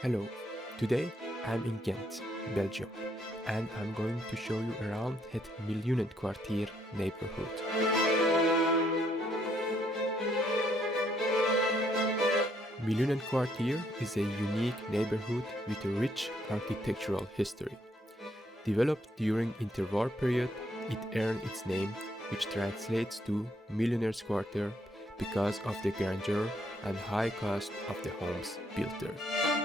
Hello, today I'm in Ghent, Belgium, and I'm going to show you around Het Miljoenenkwartier neighborhood. Miljoenenkwartier is a unique neighborhood with a rich architectural history. Developed during interwar period, it earned its name, which translates to Millionaires Quarter because of the grandeur and high cost of the homes built there.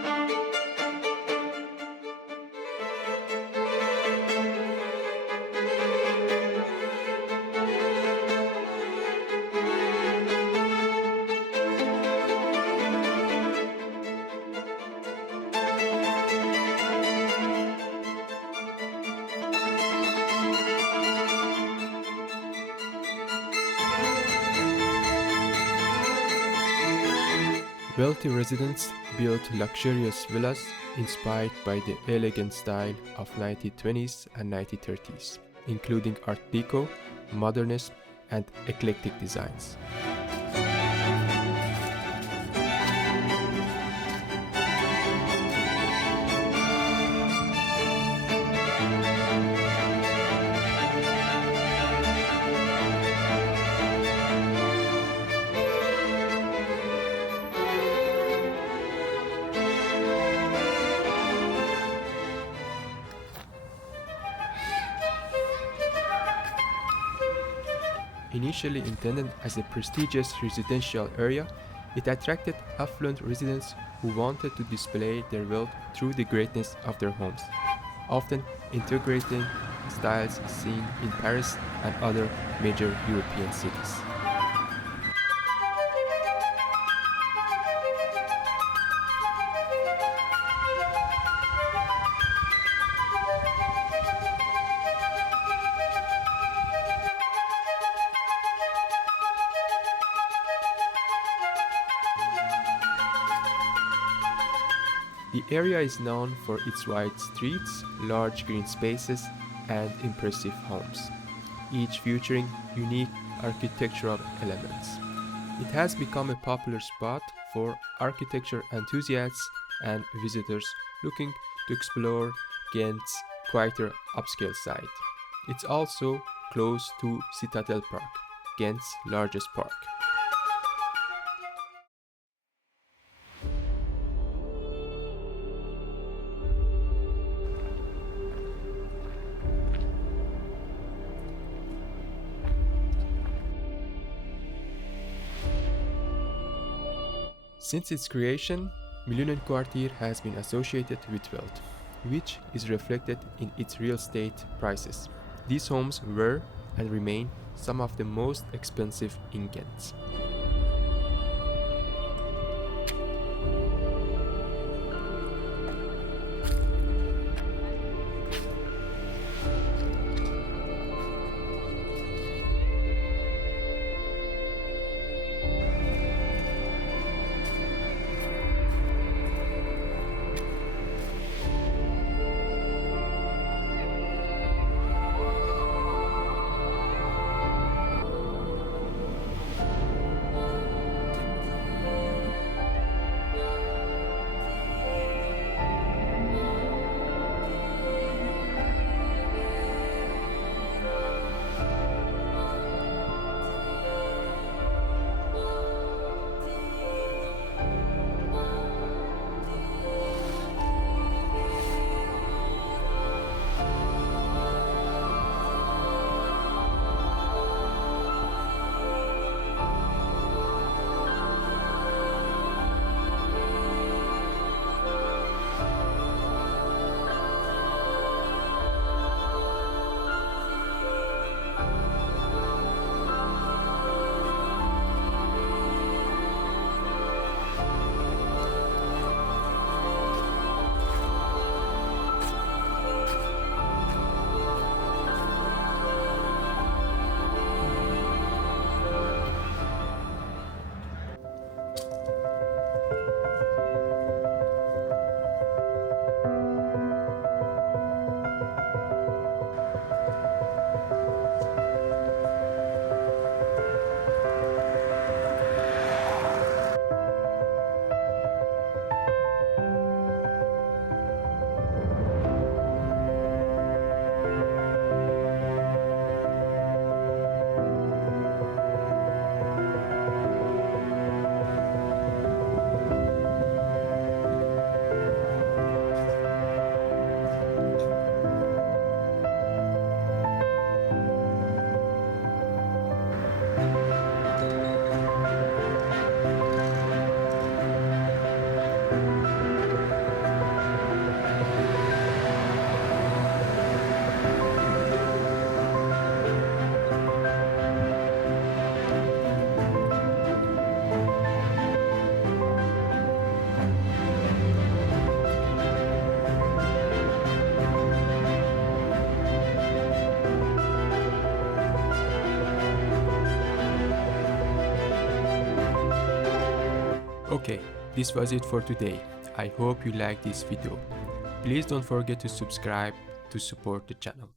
Wealthy residents built luxurious villas inspired by the elegant style of 1920s and 1930s, including Art Deco, Modernism, and eclectic designs. Initially intended as a prestigious residential area, it attracted affluent residents who wanted to display their wealth through the greatness of their homes, often integrating styles seen in Paris and other major European cities. The area is known for its wide streets, large green spaces, and impressive homes, each featuring unique architectural elements. It has become a popular spot for architecture enthusiasts and visitors looking to explore Ghent's quieter upscale side. It's also close to Citadel Park, Ghent's largest park. Since its creation, Miljoenenkwartier has been associated with wealth, which is reflected in its real estate prices. These homes were and remain some of the most expensive in Ghent. Okay, this was it for today. I hope you liked this video. Please don't forget to subscribe to support the channel.